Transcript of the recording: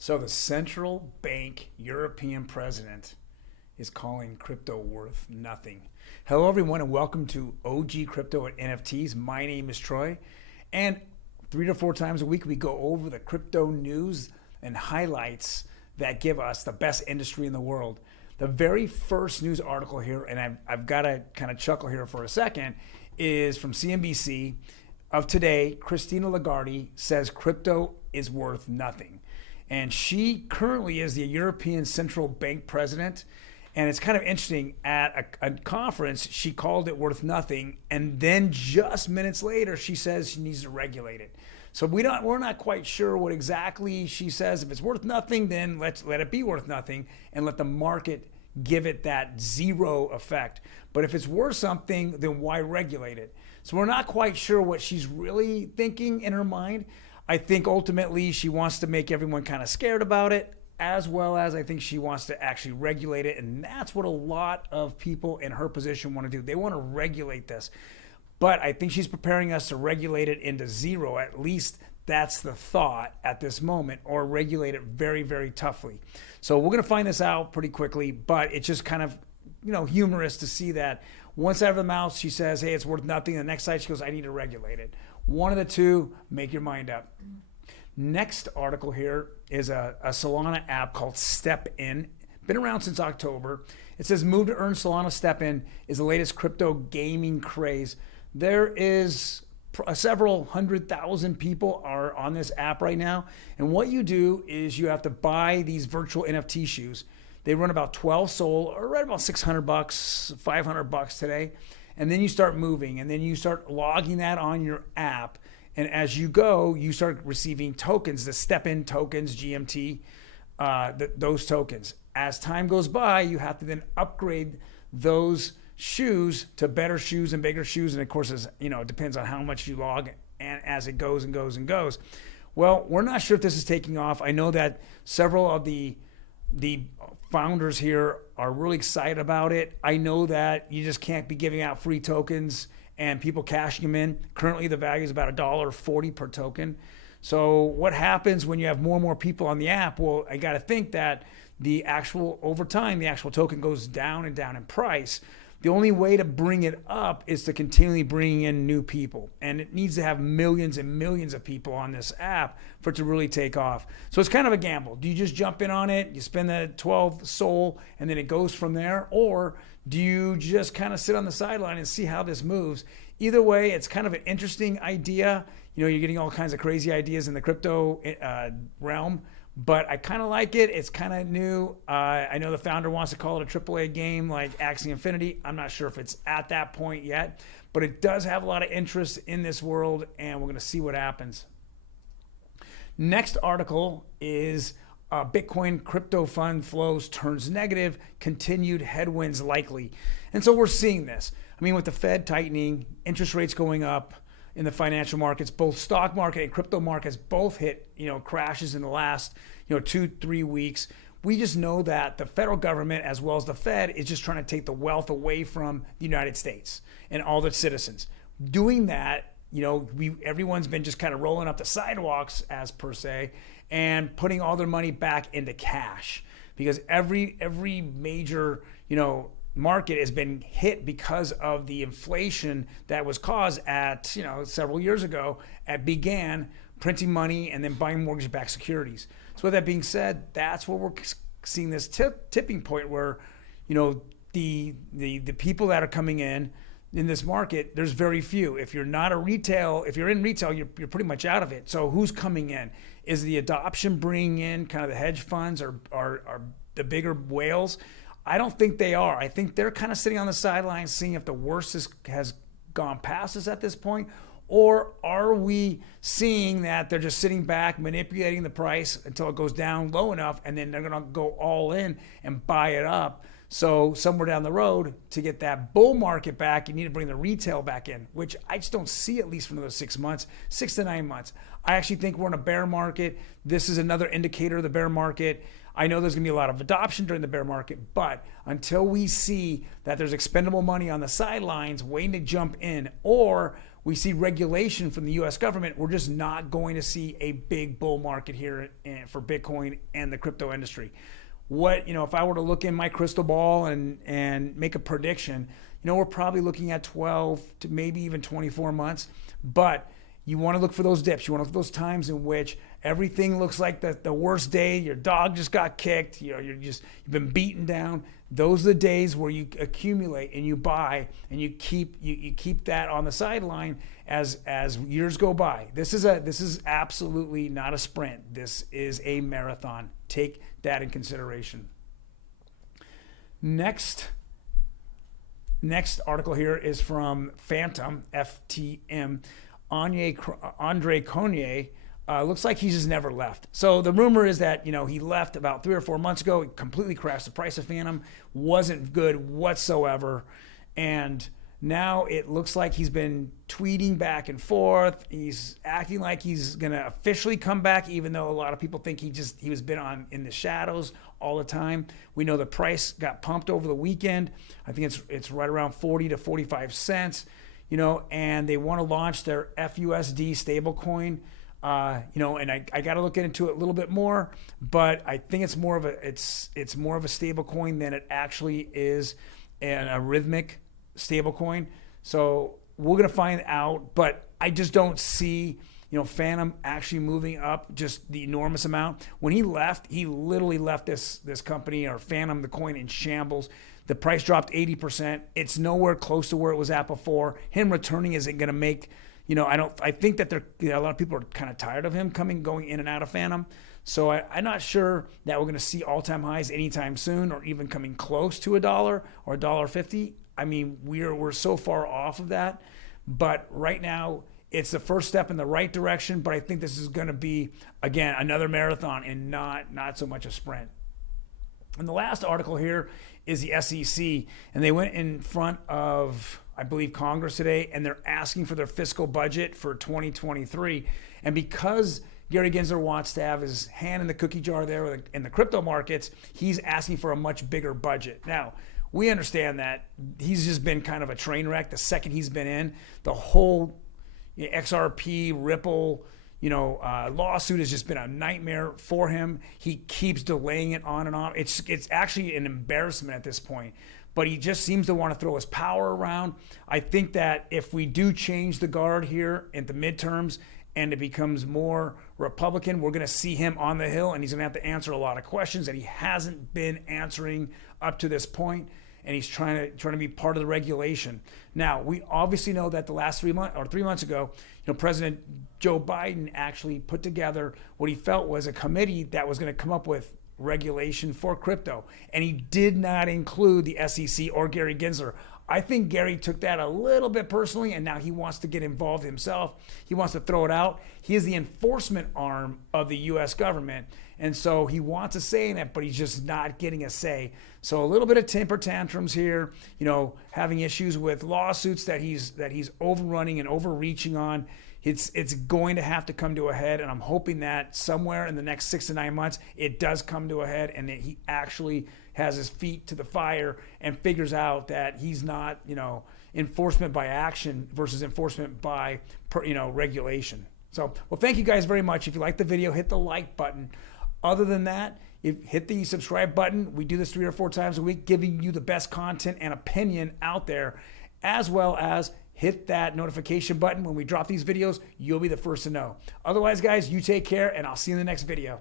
So the central bank European president is calling crypto worth nothing. Hello, everyone, and welcome to OG Crypto and NFTs. My name is Troy, and 3 to 4 times a week we go over the crypto news and highlights that give us the best industry in the world. The very first news article here, and I've got to kind of chuckle here for a second, is from CNBC of today. Christina Lagarde says crypto is worth nothing. And she currently is the European Central Bank president. And it's kind of interesting, at a conference, she called it worth nothing. And then just minutes later, she says she needs to regulate it. So we're not quite sure what exactly she says. If it's worth nothing, then let it be worth nothing and let the market give it that zero effect. But if it's worth something, then why regulate it? So we're not quite sure what she's really thinking in her mind. I think ultimately she wants to make everyone kind of scared about it, as well as I think she wants to actually regulate it. And that's what a lot of people in her position want to do. They want to regulate this. But I think she's preparing us to regulate it into zero. At least that's the thought at this moment, or regulate it very, very toughly. So we're going to find this out pretty quickly, but it's just kind of, humorous to see that once out of the mouth, she says, hey, it's worth nothing. The next side, she goes, I need to regulate it. One of the two, make your mind up. Next article here is a Solana app called StepN. Been around since October. It says move to earn Solana. StepN is the latest crypto gaming craze. There is several 100,000 people are on this app right now. And what you do is you have to buy these virtual NFT shoes. They run about 12 SOL, or right about $600, $500 today. And then you start moving, and then you start logging that on your app. And as you go, you start receiving tokens, the StepN tokens, GMT, those tokens. As time goes by, you have to then upgrade those shoes to better shoes and bigger shoes. And of course, it depends on how much you log, and as it goes and goes and goes. Well, we're not sure if this is taking off. I know that several of the founders here are really excited about it. I know that you just can't be giving out free tokens and people cashing them in. Currently, the value is about $1.40 per token. So what happens when you have more and more people on the app? Well, I got to think that over time, the actual token goes down and down in price. The only way to bring it up is to continually bring in new people. And it needs to have millions and millions of people on this app for it to really take off. So it's kind of a gamble. Do you just jump in on it, you spend the 12 SOL, and then it goes from there? Or do you just kind of sit on the sideline and see how this moves? Either way, it's kind of an interesting idea. You're getting all kinds of crazy ideas in the crypto realm. But I kind of like it. It's kind of new. I know the founder wants to call it a AAA game like Axie Infinity. I'm not sure if it's at that point yet, but it does have a lot of interest in this world, and we're going to see what happens. Next article is Bitcoin crypto fund flows turns negative, continued headwinds likely. And so we're seeing this. I mean, with the Fed tightening, interest rates going up, in the financial markets, both stock market and crypto markets both hit, crashes in the last, 2-3 weeks. We just know that the federal government, as well as the Fed, is just trying to take the wealth away from the United States and all its citizens. Doing that, everyone's been just kind of rolling up the sidewalks, as per se, and putting all their money back into cash, because every major, market has been hit because of the inflation that was caused at, several years ago, began printing money and then buying mortgage-backed securities. So with that being said, that's where we're seeing this tipping point where, the people that are coming in this market, there's very few. If you're in retail, you're pretty much out of it. So who's coming in? Is the adoption bringing in kind of the hedge funds or the bigger whales? I don't think they are. I think they're kind of sitting on the sidelines seeing if the worst has gone past us at this point, or are we seeing that they're just sitting back manipulating the price until it goes down low enough, and then they're going to go all in and buy it up. So somewhere down the road, to get that bull market back, you need to bring the retail back in, which I just don't see, at least for another 6 months, 6 to 9 months. I actually think we're in a bear market. This is another indicator of the bear market. I know there's going to be a lot of adoption during the bear market, but until we see that there's expendable money on the sidelines waiting to jump in, or we see regulation from the US government, we're just not going to see a big bull market here for Bitcoin and the crypto industry. If I were to look in my crystal ball and make a prediction, we're probably looking at 12 to maybe even 24 months. But you want to look for those dips. You want to look for those times in which everything looks like the worst day. Your dog just got kicked. You've been beaten down. Those are the days where you accumulate and you buy and you keep that on the sideline as years go by. This is absolutely not a sprint. This is a marathon. Take that in consideration. Next article here is from Phantom, FTM. Andre Cronje looks like he's just never left. So the rumor is that he left about 3 or 4 months ago. He completely crashed the price of Phantom. Wasn't good whatsoever. And now it looks like he's been tweeting back and forth. He's acting like he's gonna officially come back, even though a lot of people think he was been in the shadows all the time. We know the price got pumped over the weekend. I think it's right around 40 to 45 cents. And they want to launch their FUSD stablecoin. And I got to look into it a little bit more, but I think it's more of a stablecoin than it actually is an arrhythmic stablecoin. So we're gonna find out, but I just don't see Phantom actually moving up just the enormous amount. When he left, he literally left this company, or Phantom, the coin, in shambles. The price dropped 80%. It's nowhere close to where it was at before. Him returning isn't going to make, I think that a lot of people are kind of tired of him going in and out of Phantom. So I'm not sure that we're going to see all-time highs anytime soon, or even coming close to $1 or $1.50. I mean, we're so far off of that. But right now, it's the first step in the right direction. But I think this is going to be, again, another marathon and not so much a sprint. And the last article here is the SEC, and they went in front of, I believe, Congress today, and they're asking for their fiscal budget for 2023. And because Gary Gensler wants to have his hand in the cookie jar there in the crypto markets, he's asking for a much bigger budget. Now, we understand that he's just been kind of a train wreck the second he's been in. The whole XRP, Ripple, lawsuit has just been a nightmare for him. He keeps delaying it on and on. It's actually an embarrassment at this point. But he just seems to want to throw his power around. I think that if we do change the guard here at the midterms and it becomes more Republican, we're going to see him on the Hill, and he's going to have to answer a lot of questions that he hasn't been answering up to this point. And he's trying to be part of the regulation. Now, we obviously know that the last 3 months ago, President Joe Biden actually put together what he felt was a committee that was going to come up with regulation for crypto. And he did not include the SEC or Gary Gensler. I think Gary took that a little bit personally, and now he wants to get involved himself. He wants to throw it out. He is the enforcement arm of the U.S. government, and so he wants a say in it, but he's just not getting a say. So a little bit of temper tantrums here, having issues with lawsuits that he's overrunning and overreaching on. It's going to have to come to a head, and I'm hoping that somewhere in the next 6 to 9 months it does come to a head, and that he actually has his feet to the fire and figures out that he's not, enforcement by action versus enforcement by, regulation. So, well, thank you guys very much. If you like the video, hit the like button. Other than that, hit the subscribe button. We do this 3 or 4 times a week, giving you the best content and opinion out there, as well as hit that notification button. When we drop these videos, you'll be the first to know. Otherwise, guys, you take care, and I'll see you in the next video.